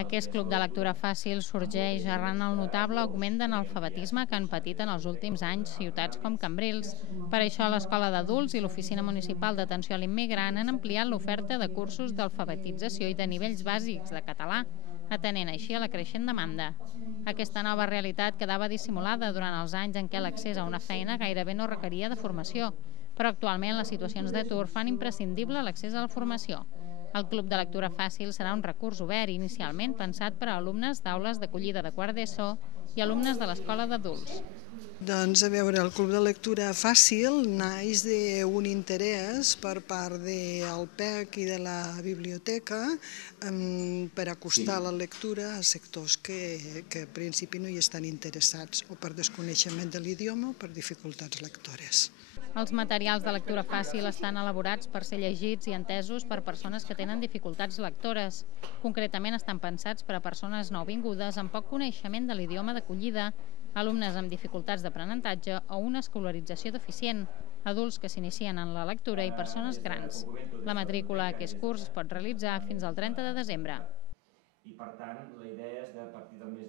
Aquest club de lectura fàcil sorgeix arran el notable augment d'analfabetisme que han patit en els últims anys ciutats com Cambrils. Per això l'Escola d'Adults i l'Oficina Municipal d'Atenció a l'Immigrant han ampliat l'oferta de cursos d'alfabetització i de nivells bàsics de català, atenent així a la creixent demanda. Aquesta nova realitat quedava dissimulada durant els anys en què l'accés a una feina gairebé no requeria de formació, però actualment les situacions d'atur fan imprescindible l'accés a la formació. El Club de Lectura Fàcil serà un recurs obert inicialment pensat per a alumnes d'aules d'acollida de quart d'ESO i alumnes de l'Escola d'Adults. Doncs a veure, el Club de Lectura Fàcil naix d'un interès per part del PEC i de la biblioteca per acostar la lectura a sectors que en principi no hi estan interessats, o per desconeixement de l'idioma o per dificultats lectores. Els materials de lectura fàcil estan elaborats per ser llegits i entesos per persones que tenen dificultats lectores. Concretament estan pensats per a persones nouvingudes amb poc coneixement de l'idioma d'acollida, alumnes amb dificultats d'aprenentatge o una escolarització deficient, adults que s'inicien en la lectura i persones grans. La matrícula a aquest curs es pot realitzar fins al 30 de desembre. I per tant la idea és de a partir del mes